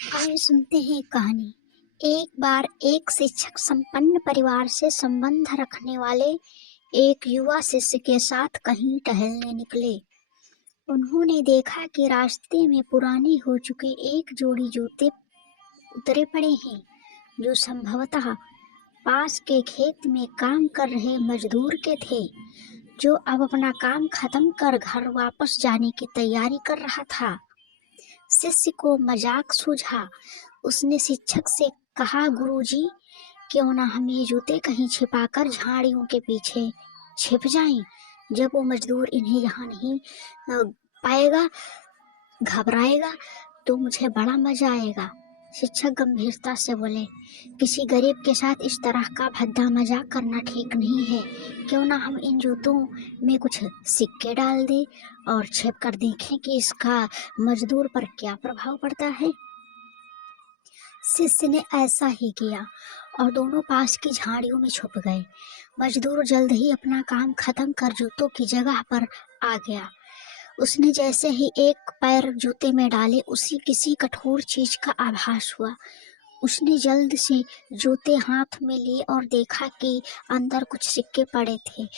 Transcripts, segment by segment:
आइए सुनते हैं एक कहानी। एक बार एक शिक्षक संपन्न परिवार से संबंध रखने वाले एक युवा शिष्य के साथ कहीं टहलने निकले। उन्होंने देखा कि रास्ते में पुरानी हो चुके एक जोड़ी जूते उतरे पड़े हैं, जो संभवतः पास के खेत में काम कर रहे मजदूर के थे, जो अब अपना काम खत्म कर घर वापस जाने की तैयारी कर रहा था। शिष्य को मजाक सूझा। उसने शिक्षक से कहा, गुरुजी, क्यों ना हम ये जूते कहीं छिपाकर झाड़ियों के पीछे छिप जाएं। जब वो मजदूर इन्हें यहाँ नहीं पाएगा, घबराएगा, तो मुझे बड़ा मजा आएगा। शिक्षक गंभीरता से बोले, किसी गरीब के साथ इस तरह का भद्दा मजाक करना ठीक नहीं है। क्यों ना हम इन जूतों में कुछ सिक्के डाल दें और छिप कर देखें कि इसका मजदूर पर क्या प्रभाव पड़ता है। शिष्य ने ऐसा ही किया और दोनों पास की झाड़ियों में छुप गए। मजदूर जल्द ही अपना काम खत्म कर जूतों की जगह पर आ गया। उसने जैसे ही एक पैर जूते में डाले, उसी किसी कठोर चीज का आभास हुआ। उसने जल्द से जूते हाथ में लिए और देखा कि अंदर कुछ सिक्के पड़े थे।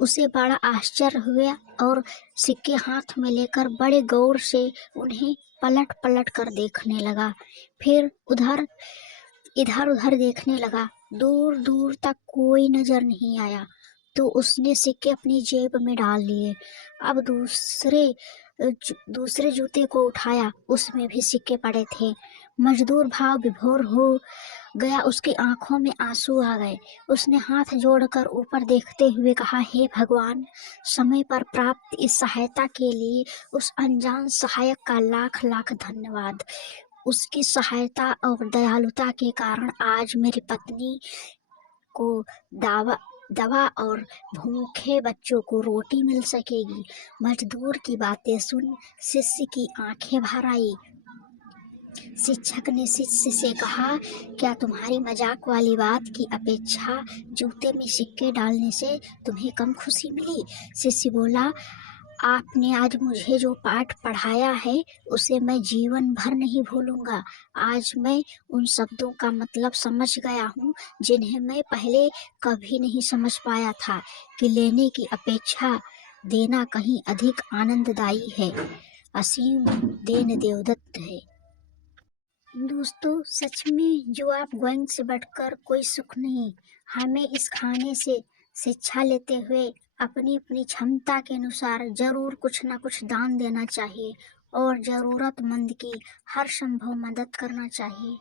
उसे बड़ा आश्चर्य हुआ और सिक्के हाथ में लेकर बड़े गौर से उन्हें पलट पलट कर देखने लगा। फिर इधर उधर देखने लगा। दूर दूर तक कोई नजर नहीं आया, तो उसने सिक्के अपनी जेब में डाल लिए। अब दूसरे जूते को उठाया, उसमें भी सिक्के पड़े थे। मजदूर भाव विभोर हो गया, उसकी आंखों में आंसू आ गए। उसने हाथ जोड़कर ऊपर देखते हुए कहा, हे भगवान, समय पर प्राप्त इस सहायता के लिए उस अनजान सहायक का लाख लाख धन्यवाद। उसकी सहायता और दयालुता के कारण आज मेरी पत्नी को दवा और भूखे बच्चों को रोटी मिल सकेगी। मजदूर की बातें सुन शिष्य की आंखें भर आई। शिक्षक ने शिष्य से कहा, क्या तुम्हारी मजाक वाली बात की अपेक्षा जूते में सिक्के डालने से तुम्हें कम खुशी मिली? शिष्य बोला, आपने आज मुझे जो पाठ पढ़ाया है, उसे मैं जीवन भर नहीं भूलूंगा। आज मैं उन शब्दों का मतलब समझ गया हूँ जिन्हें मैं पहले कभी नहीं समझ पाया था, कि लेने की अपेक्षा देना कहीं अधिक आनंददायी है। असीम देन देवदत्त है। दोस्तों, सच में जो आप गोइंग से बढ़कर कोई सुख नहीं। हमें इस खाने से शिक्षा लेते हुए अपनी अपनी क्षमता के अनुसार जरूर कुछ ना कुछ दान देना चाहिए और जरूरतमंद की हर संभव मदद करना चाहिए।